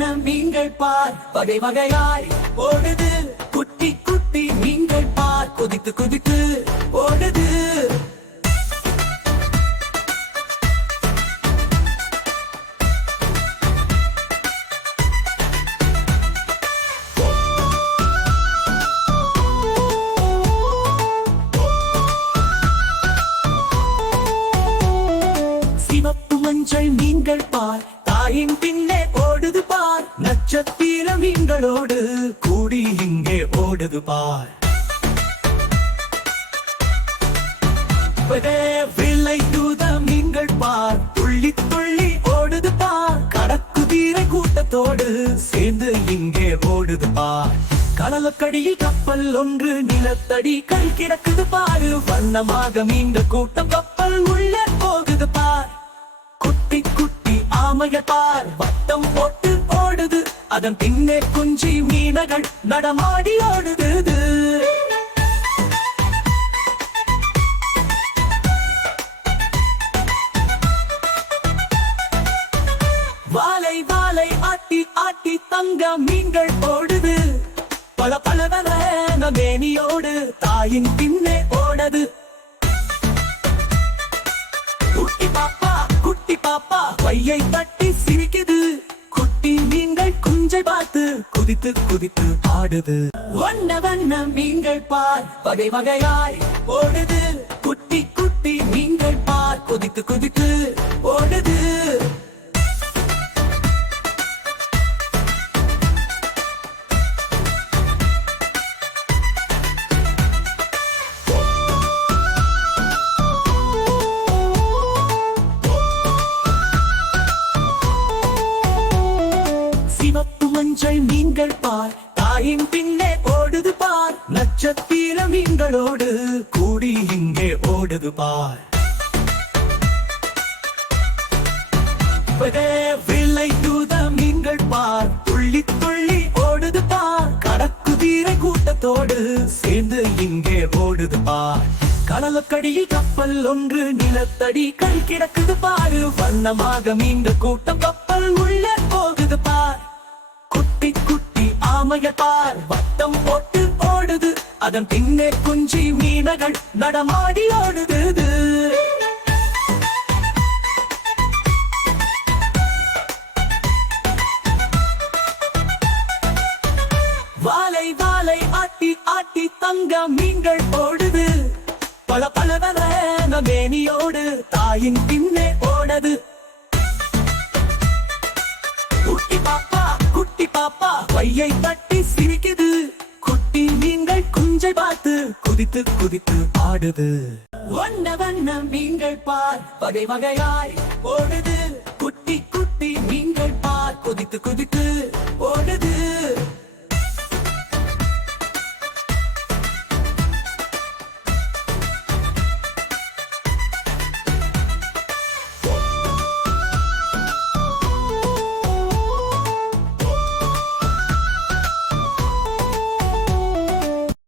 வண்ண மீன்கள் பார், வகை வகையாய் ஓடுது. குட்டி குட்டி மீன்கள் பார், குதித்து குதித்து ஓடுது. சிவப்பு மஞ்சள் மீன்கள் பார், தாயின் பின்னே ஓடுது பார். நட்சத்திர மீன்களோடு கூடி இங்கே ஓடுது பார். வெள்ளை தூத மீன்கள் பார், துள்ளி துள்ளி ஓடுது பார். கடற்குதிரை கூட்டத்தோடு சேர்ந்து இங்கே ஓடுது பார். கடலுக்கடியில் கப்பல் ஒன்று நிலத்தடி கல் கிடக்குது பாரு. வண்ணமாக மீண்ட கூட்டம் கப்பல் உள்ளே போகுது பார். குட்டி குட்டி ஆமைகள் பார், வட்டம் போட்டு ஓடுது. அதன் பின்னே குஞ்சி மீனகள் நடமாடி ஓடுது. வாலை வாலை ஆட்டி ஆட்டி தங்க மீன்கள் ஓடுது. பல பலவன மேனியோடு தாயின் பின்னே ஓடுது. குட்டி பாப்பா குட்டி பாப்பா பையை தட்டி சிரிக்குது. குட்டி மீன்கள் குஞ்சை பார்த்து குதித்து குதித்து ஆடுது. வண்ண வண்ண மீன்கள் பார், வகை வகையாய் ஓடுது. குட்டி குட்டி மீன்கள் பார், குதித்து குதித்து ஓடுது. சிவப்பு மஞ்சள் மீன்கள் பார், தாயின் பின்னே ஓடுது பார். நட்சத்திர மீன்களோடு கூடி இங்கே ஓடுது பார். வெள்ளை தூத மீன்கள் பார், துள்ளி துள்ளி ஓடுது பார். கடற்குதிரை கூட்டத்தோடு சேர்ந்து இங்கே ஓடுது பார். கடலுக்கடியில் கப்பல் ஒன்று நிலத்தடி கல் கிடக்குது பாரு. வண்ணமாக மீண்ட கூட்டம் கப்பல் உள்ளே போகுது பார். குட்டி குட்டி ஆமைகள் பார், வட்டம் போட்டு ஓடுது. அதன் பின்னே குஞ்சி மீனகள் நடமாடி ஓடுது. வாலை வாலை ஆட்டி ஆட்டி தங்க மீன்கள் ஓடுது. பல பலவன மேனியோடு தாயின் பின்னே ஓடுது. குட்டி பாப்பா குட்டி பாப்பா பையை தட்டி சிரிக்குது. குட்டி மீன்கள் குஞ்சை பார்த்து குதித்து குதித்து ஆடுது. வண்ண வண்ண மீன்கள் பார், வகை வகையாய் ஓடுது. குட்டி குட்டி மீன்கள் பார், குதித்து குதித்து